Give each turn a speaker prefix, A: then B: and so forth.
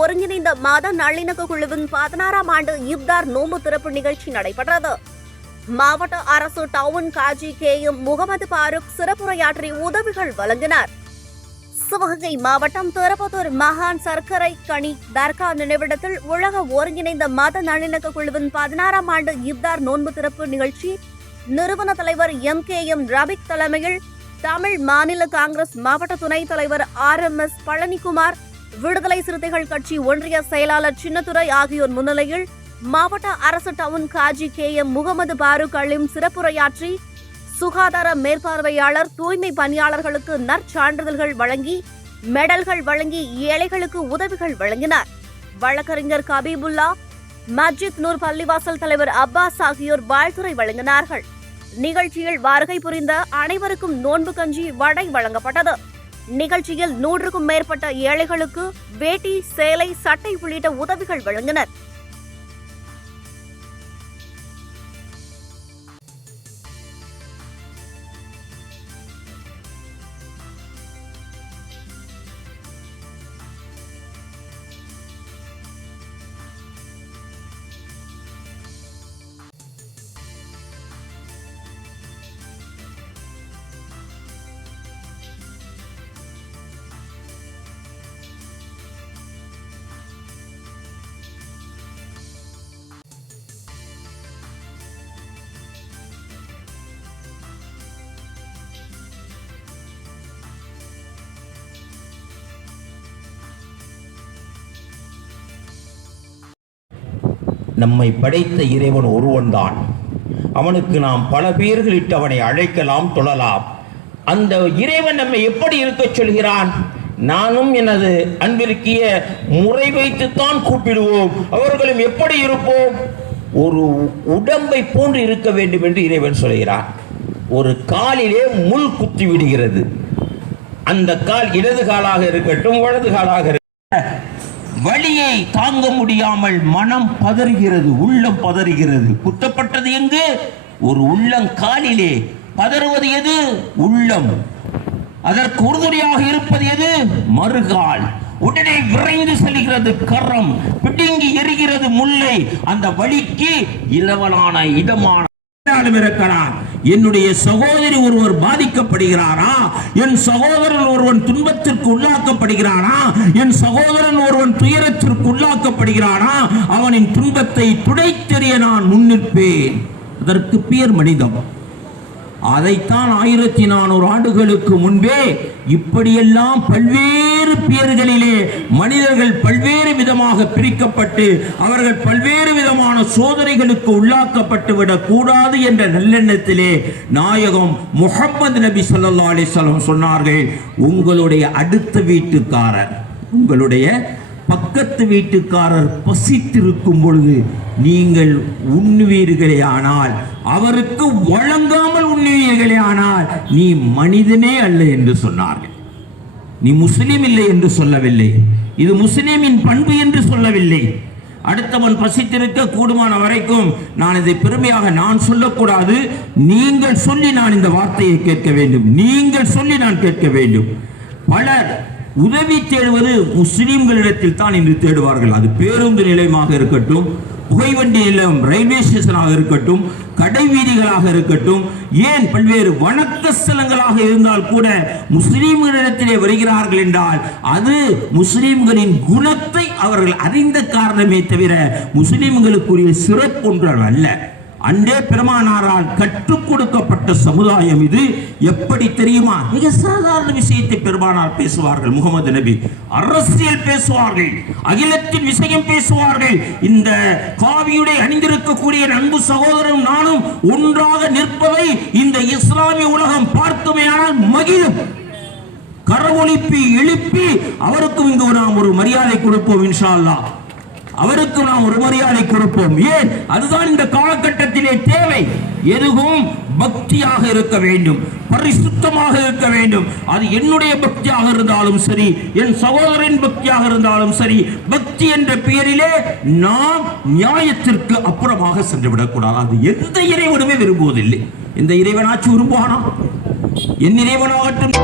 A: ஒருங்கிணைந்த மத நல்லிணக்க குழுவின் பதினாறாம் ஆண்டு இப்தார் நோம்பு திறப்பு நிகழ்ச்சி நடைபெற்றது. மாவட்ட அரசு டவுன் காஜி கே எம் முகமது பாருக் சிறப்புரையாற்றி உதவிகள் வழங்கினார். சிவகங்கை மாவட்டம் திருப்பத்தூர் மகான் சர்க்கரை கனி தர்கா நினைவிடத்தில் உலக ஒருங்கிணைந்த மத நல்லிணக்க குழுவின் பதினாறாம் ஆண்டு இப்தார் நோன்பு திறப்பு நிகழ்ச்சி நிறுவன தலைவர் எம் கே எம் ரபிக் தலைமையில் தமிழ் மாநில காங்கிரஸ் மாவட்ட துணைத் தலைவர் ஆர் எம் எஸ் பழனிக்குமார் விடுதலை சிறுத்தைகள் கட்சி ஒன்றிய செயலாளர் சின்னத்துறை ஆகியோர் முன்னிலையில் மாவட்ட அரசு town Qazi K M Mohammed Farook Alim சிறப்புரையாற்றி சுகாதார மேற்பார்வையாளர் தூய்மை பணியாளர்களுக்கு நற்சான்றிதழ்கள் வழங்கி மெடல்கள் வழங்கி ஏழைகளுக்கு உதவிகள் வழங்கினார். வழக்கறிஞர் கபீபுல்லா மஸ்ஜித் நூர் பள்ளிவாசல் தலைவர் அப்பாஸ் ஆகியோர் வாழ்த்துரை வழங்கினார்கள். நிகழ்ச்சியில் வருகை புரிந்த அனைவருக்கும் நோன்பு கஞ்சி வடை வழங்கப்பட்டது. நிகழ்ச்சியில் நூற்றுக்கும் மேற்பட்ட ஏழைகளுக்கு வேட்டி சேலை சட்டை உள்ளிட்ட உதவிகள் வழங்கினர்.
B: நம்மை படைத்த இறைவன் ஒருவன்தான். அவனுக்கு நாம் பல பேர்களிட்டு அவனை அழைக்கலாம் தொழலாம். அந்த இறைவன் நம்மை எப்படி இருக்கச் சொல்கிறான்? நானும் எனது அன்பிற்கிய முறை வைத்துத்தான் கூப்பிடுவோம். அவர்களும் எப்படி இருப்போம்? ஒரு உடம்பை போன்று இருக்க வேண்டும் என்று இறைவன் சொல்கிறான். ஒரு காலிலே முள் குத்தி விடுகிறது. அந்த கால் இடது காலாக இருக்கட்டும் வலது காலாக இருக்கட்டும் வழியை தாங்க முடியாமல் மனம் பதறுகிறது உள்ளம் பதறுகிறது. குத்தப்பட்டது எங்கு? ஒரு உள்ளங்காலிலே பதறுவது எது? உள்ளம். அதற்கு உறுதுணையாக இருப்பது எது? மறுகால். உடனே விரைந்து செல்கிறது கரம். பிடுங்கி எரிகிறது முல்லை. அந்த வழிக்கு இளவலான இதமான இருக்கலாம் என்னுடைய சகோதரி ஒருவர் பாதிக்கப்படுகிறாரா? என் சகோதரன் ஒருவன் துன்பத்திற்கு உள்ளாக்கப்படுகிறானா? என் சகோதரன் ஒருவன் துயரத்திற்கு உள்ளாக்கப்படுகிறானா? அவனின் துன்பத்தை துடைத்தெறிய நான் முன்னிற்பேன். அதற்கு பேர் மனிதம். அதைத்தான் ஆயிரத்தி நானூறு ஆண்டுகளுக்கு முன்பே இப்படியெல்லாம் பல்வேறு பேர்களிலே மனிதர்கள் பல்வேறு விதமாக பிரிக்கப்பட்டு அவர்கள் பல்வேறு விதமான சோதனைகளுக்கு உள்ளாக்கப்பட்டு விடக் கூடாது என்ற நல்லெண்ணத்திலே நாயகம் முகமது நபி சொல்லா அலிசல்லம் சொன்னார்கள் உங்களுடைய அடுத்த வீட்டுக்காரர் உங்களுடைய பக்கத்து வீட்டுக்காரர் பசித்திருக்கும் பொழுது நீங்கள் உண்ணுவீர்களே ஆனால் அவருக்கு வழங்காமல் உண்ணுவீர்களே ஆனால் நீ மனிதனே அல்ல என்று சொன்னார்கள். நீ முஸ்லீம் இல்லை என்று சொல்லவில்லை. இது முஸ்லீமின் பண்பு என்று சொல்லவில்லை. அடுத்தவன் பசித்திருக்க கூடுமான வரைக்கும் நான் இதை பெருமையாக நான் சொல்லக்கூடாது. நீங்கள் சொல்லி நான் இந்த வார்த்தையை கேட்க வேண்டும். நீங்கள் சொல்லி நான் கேட்க வேண்டும். பலர் உதவி தேடுவது முஸ்லீம்களிடத்தில் தான் இன்று தேடுவார்கள். அது பேருந்து நிலையமாக இருக்கட்டும் புகைவண்டியிலும் ரயில்வே ஸ்டேஷனாக இருக்கட்டும் கடை வீதிகளாக இருக்கட்டும் ஏன் பல்வேறு வணக்க ஸ்தலங்களாக இருந்தால் கூட முஸ்லீம்களிடத்திலே வருகிறார்கள் என்றால் அது முஸ்லீம்களின் குணத்தை அவர்கள் அறிந்த காரணமே தவிர முஸ்லீம்களுக்குரிய சிறப்பு ஒன்றால் அல்ல. அன்றே பெருமானாரால் கற்றுக் கொடுக்கப்பட்ட சமுதாயம் இது. எப்படி தெரியுமா? மிக சாதாரண விஷயத்தை பெருமானார் பேசுவார்கள். முகமது நபி அரசியல் பேசுவார்கள். அகிலத்தின் விஷயம் பேசுவார்கள். இந்த காவியுடை அணிந்திருக்கக்கூடிய அன்பு சகோதரன் நானும் ஒன்றாக நிற்பதை இந்த இஸ்லாமிய உலகம் பார்க்குமையானால் மகிழும். கரவொழிப்பி எழுப்பி அவருக்கும் இங்கு நாம் ஒரு மரியாதை கொடுப்போம் இன்ஷா அல்லாஹ் அவருக்கு நாம் ஒரு மரியாதை கொடுப்போம் ஏன்? அதுதான் இந்த காலகட்டத்திலே தேவை. எதுவும் பக்தியாக இருக்க வேண்டும். பரிசுத்தமாக இருக்க வேண்டும். அது என்னுடைய பக்தியாக இருந்தாலும் சரி என் சகோதரன் பக்தியாக இருந்தாலும் சரி பக்தி என்ற பெயரிலே நாம் நியாயத்திற்கு அப்புறமாக சென்றுவிடக்கூடாது. அது எந்த இறைவனுமே விரும்புவதில்லை. இந்த இறைவனாச்சும் விரும்புவானா என் இறைவனாகட்டும்.